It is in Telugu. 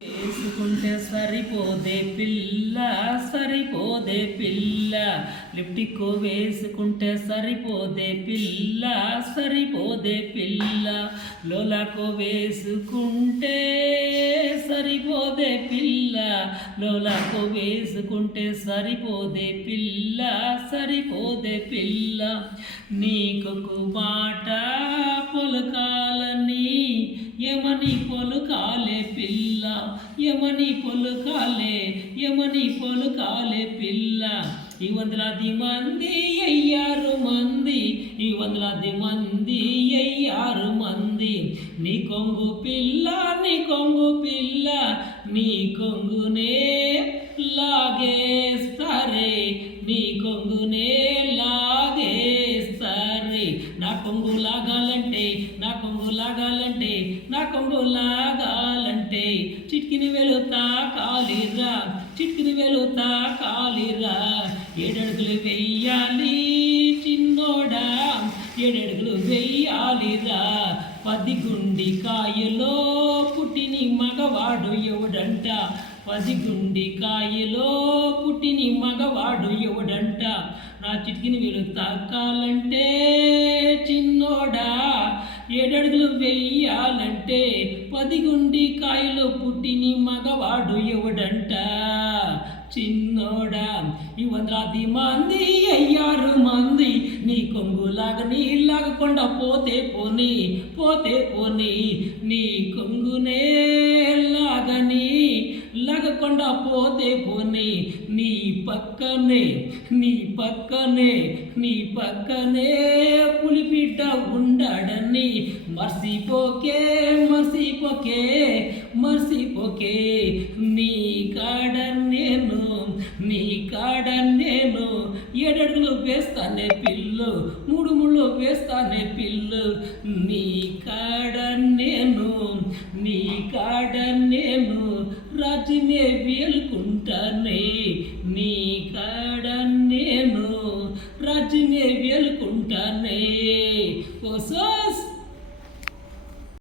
వేసుకుంటే సరిపోదే పిల్ల సరిపోదే పిల్ల లిప్టిక్ వేసుకుంటే సరిపోదే పిల్ల సరిపోదే పిల్ల లోలాకో వేసుకుంటే సరిపోదే పిల్ల లోలాకో వేసుకుంటే సరిపోదే పిల్ల సరిపోదే పిల్ల నీకొక మాట పొలకాలని యమని పొలకాలే పిల్ల యమని పొలకాలే పిల్ల ఈ వందలాది మంది అయ్యారు మంది ఈ వందలాది మంది అయ్యారు మంది నీ కొంగు పిల్ల నీ కొంగు పిల్ల నీ కొంగునే లాగేస్తారే నీ కొంగునే లాగేస్తారే నా కొంగు లాగాలంటే నా కొంగు లాగాలంటే నా కొంగు లాగాలంటే చిటికిని వెళుతా కాలిరా చిటికిని వెళుతా కాలిరా 7 అడుగులు వెయ్యాలి చిన్నోడా 7 అడుగులు వెయ్యాలిరా 10 గుండికాయలో పుట్టిని మగవాడు ఎవడంట 10 గుండికాయలో పుట్టిని మగవాడు ఎవడంట నా చిటికిని వెళుతా కాలంటే చిన్నోడా 7 అడుగులు వెయ్యాలంటే 10 గుండికాయలో పుట్టిని మగవాడు ఎవడంట చిన్నోడా ఈ వందలాది మంది అయ్యారు మంది నీ కొంగులాగా నీలాగకుండా పోతే పోని నీ కొంగునే లాగని లాగకుండా పోతే పోని నీ పక్కనే పులిపిట్ట ఉండాడని మర్చిపోకే నీ కాడ నేను 7 అడుగులు వేస్తానే పిల్లు 3 ముళ్ళు వేస్తానే పిల్లు నీ కాడ నేను రాజ్యమే వేలుకుంటానే